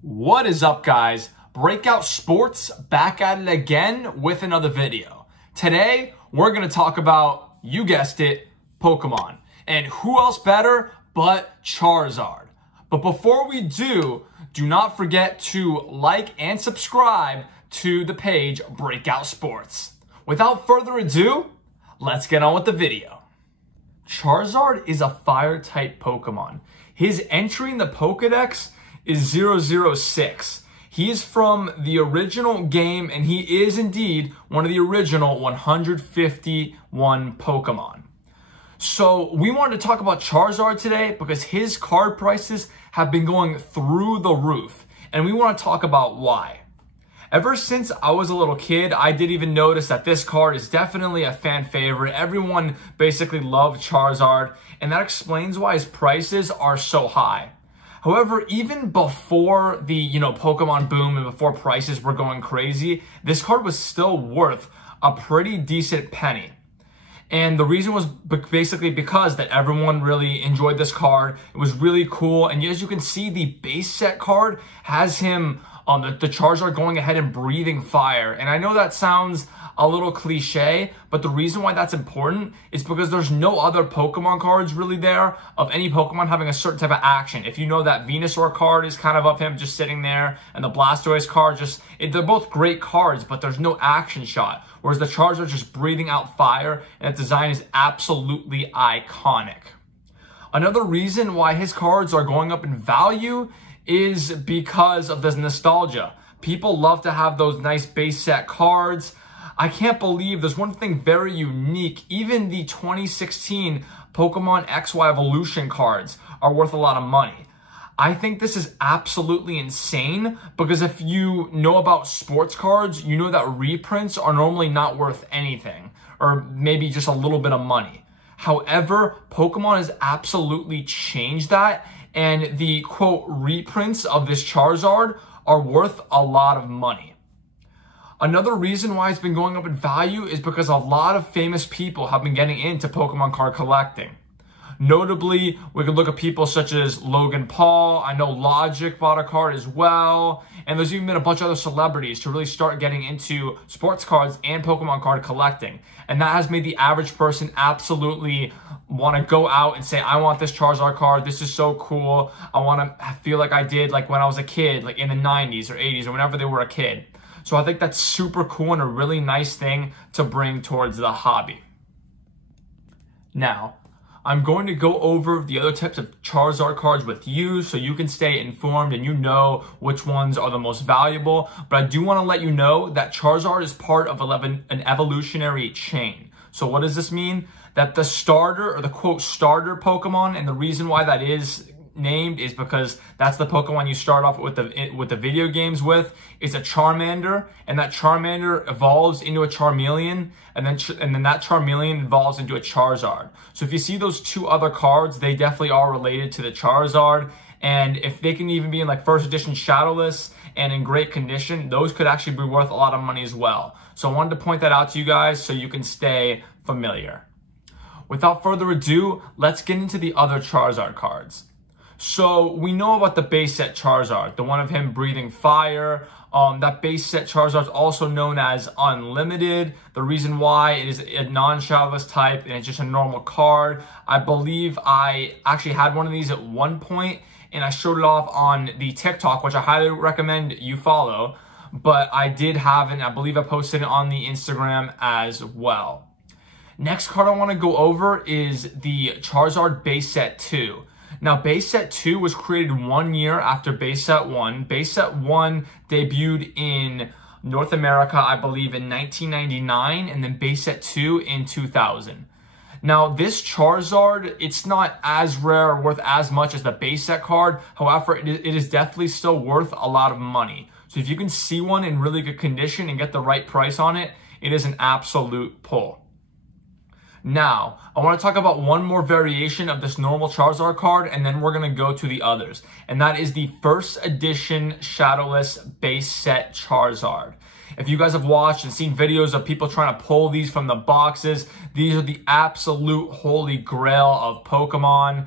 What is up, guys? Breakout Sports back at it again with another video. Today, we're going to talk about, you guessed it, Pokemon. And who else better but Charizard. But before we do not forget to like and subscribe to the page Breakout Sports. Without further ado, let's get on with the video. Charizard is a fire-type Pokemon. His entry in the Pokedex is 006. He is from the original game, and he is indeed one of the original 151 Pokemon. So we wanted to talk about Charizard today because his card prices have been going through the roof, and we want to talk about why. Ever since I was a little kid, I did even notice that this card is definitely a fan favorite. Everyone basically loved Charizard, and that explains why his prices are so high. However, even before the, Pokemon boom and before prices were going crazy, this card was still worth a pretty decent penny. And the reason was basically because that everyone really enjoyed this card. It was really cool. And as you can see, the base set card has him on the Charizard going ahead and breathing fire. And I know that sounds a little cliche, but the reason why that's important is because there's no other Pokemon cards really there of any Pokemon having a certain type of action. If you know that Venusaur card is kind of him just sitting there, and the Blastoise card they're both great cards, but there's no action shot. Whereas the Charizard just breathing out fire, and its design is absolutely iconic. Another reason why his cards are going up in value is because of this nostalgia. People love to have those nice base set cards. I can't believe there's one thing very unique. Even the 2016 Pokemon XY Evolution cards are worth a lot of money. I think this is absolutely insane because if you know about sports cards, you know that reprints are normally not worth anything or maybe just a little bit of money. However, Pokemon has absolutely changed that, and the quote reprints of this Charizard are worth a lot of money. Another reason why it's been going up in value is because a lot of famous people have been getting into Pokemon card collecting. Notably, we could look at people such as Logan Paul. I know Logic bought a card as well. And there's even been a bunch of other celebrities to really start getting into sports cards and Pokemon card collecting. And that has made the average person absolutely want to go out and say, I want this Charizard card. This is so cool. I want to feel like I did like when I was a kid, like in the 90s or 80s or whenever they were a kid. So I think that's super cool and a really nice thing to bring towards the hobby. Now, I'm going to go over the other types of Charizard cards with you so you can stay informed and you know which ones are the most valuable. But I do want to let you know that Charizard is part of an evolutionary chain. So what does this mean? That the starter, or the quote starter Pokemon, and the reason why that is named is because that's the Pokemon you start off with the video games with, is a Charmander, and that Charmander evolves into a Charmeleon, and then that Charmeleon evolves into a Charizard. So if you see those two other cards, they definitely are related to the Charizard, and if they can even be in like first edition Shadowless and in great condition, those could actually be worth a lot of money as well. So I wanted to point that out to you guys so you can stay familiar. Without further ado, let's get into the other Charizard cards. So we know about the base set Charizard, the one of him breathing fire. That base set Charizard is also known as Unlimited. The reason why it is a non-Shadowless type and it's just a normal card. I believe I actually had one of these at one point and I showed it off on the TikTok, which I highly recommend you follow. But I did have it, and I believe I posted it on the Instagram as well. Next card I want to go over is the Charizard Base Set 2. Now, Base Set 2 was created 1 year after Base Set 1. Base Set 1 debuted in North America, I believe, in 1999, and then Base Set 2 in 2000. Now, this Charizard, it's not as rare or worth as much as the Base Set card. However, it is definitely still worth a lot of money. So if you can see one in really good condition and get the right price on it, it is an absolute pull. Now, I want to talk about one more variation of this normal Charizard card, and then we're going to go to the others. And that is the first edition Shadowless Base Set Charizard. If you guys have watched and seen videos of people trying to pull these from the boxes, these are the absolute holy grail of Pokemon.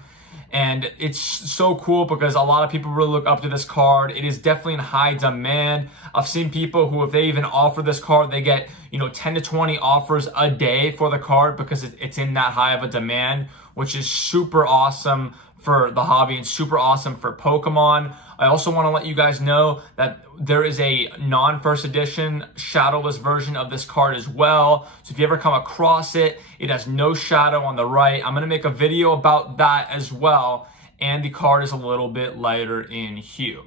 And it's so cool because a lot of people really look up to this card. It is definitely in high demand. I've seen people who, if they even offer this card, they get, 10 to 20 offers a day for the card because it's in that high of a demand, which is super awesome for the hobby and super awesome for Pokemon. I also want to let you guys know that there is a non-first edition Shadowless version of this card as well. So if you ever come across it, it has no shadow on the right. I'm going to make a video about that as well. And the card is a little bit lighter in hue.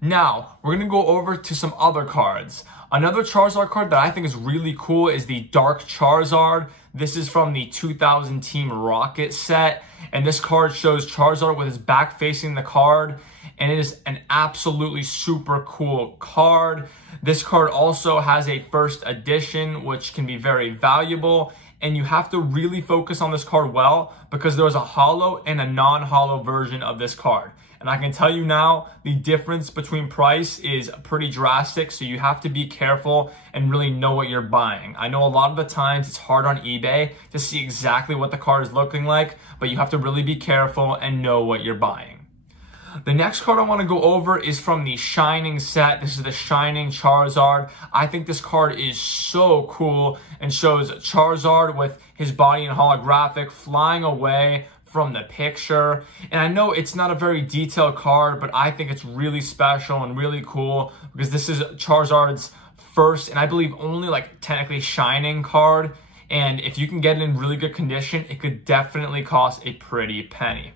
Now, we're going to go over to some other cards. Another Charizard card that I think is really cool is the Dark Charizard. This is from the 2000 Team Rocket set. And this card shows Charizard with his back facing the card. And it is an absolutely super cool card. This card also has a first edition, which can be very valuable. And you have to really focus on this card well because there's a holo and a non-holo version of this card. And I can tell you now, the difference between price is pretty drastic, so you have to be careful and really know what you're buying. I know a lot of the times it's hard on eBay to see exactly what the card is looking like, but you have to really be careful and know what you're buying. The next card I want to go over is from the Shining set. This is the Shining Charizard. I think this card is so cool and shows Charizard with his body in holographic flying away from the picture. And I know it's not a very detailed card, but I think it's really special and really cool because this is Charizard's first and I believe only technically Shining card. And if you can get it in really good condition, it could definitely cost a pretty penny.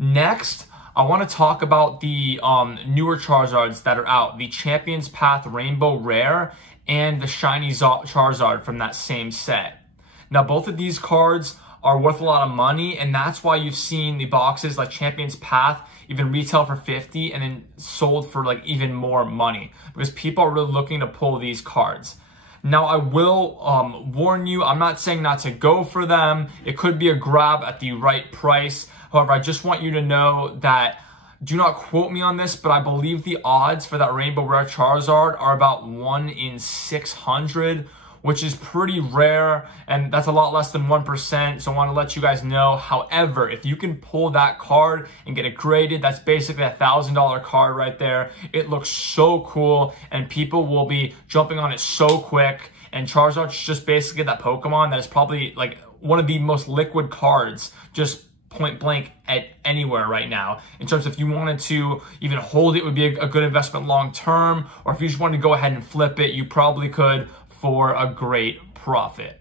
Next, I want to talk about the newer Charizards that are out. The Champion's Path Rainbow Rare and the Shiny Charizard from that same set. Now, both of these cards are worth a lot of money, and that's why you've seen the boxes like Champion's Path even retail for $50 and then sold for even more money because people are really looking to pull these cards. Now, I will warn you, I'm not saying not to go for them. It could be a grab at the right price. However, I just want you to know that, do not quote me on this, but I believe the odds for that Rainbow Rare Charizard are about 1 in 600, which is pretty rare, and that's a lot less than 1%, so I want to let you guys know. However, if you can pull that card and get it graded, that's basically a $1,000 card right there. It looks so cool, and people will be jumping on it so quick, and Charizard's just basically that Pokemon that is probably one of the most liquid cards, just point blank at anywhere right now. In terms of if you wanted to even hold it, would be a good investment long term, or if you just wanted to go ahead and flip it, you probably could for a great profit.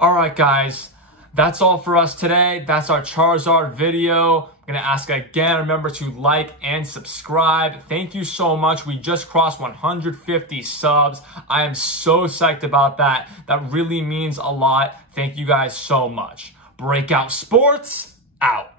All right, guys, that's all for us today. That's our Charizard video. I'm gonna ask again, remember to like and subscribe. Thank you so much. We just crossed 150 subs. I am so psyched about that. That really means a lot. Thank you guys so much. Breakout Sports out.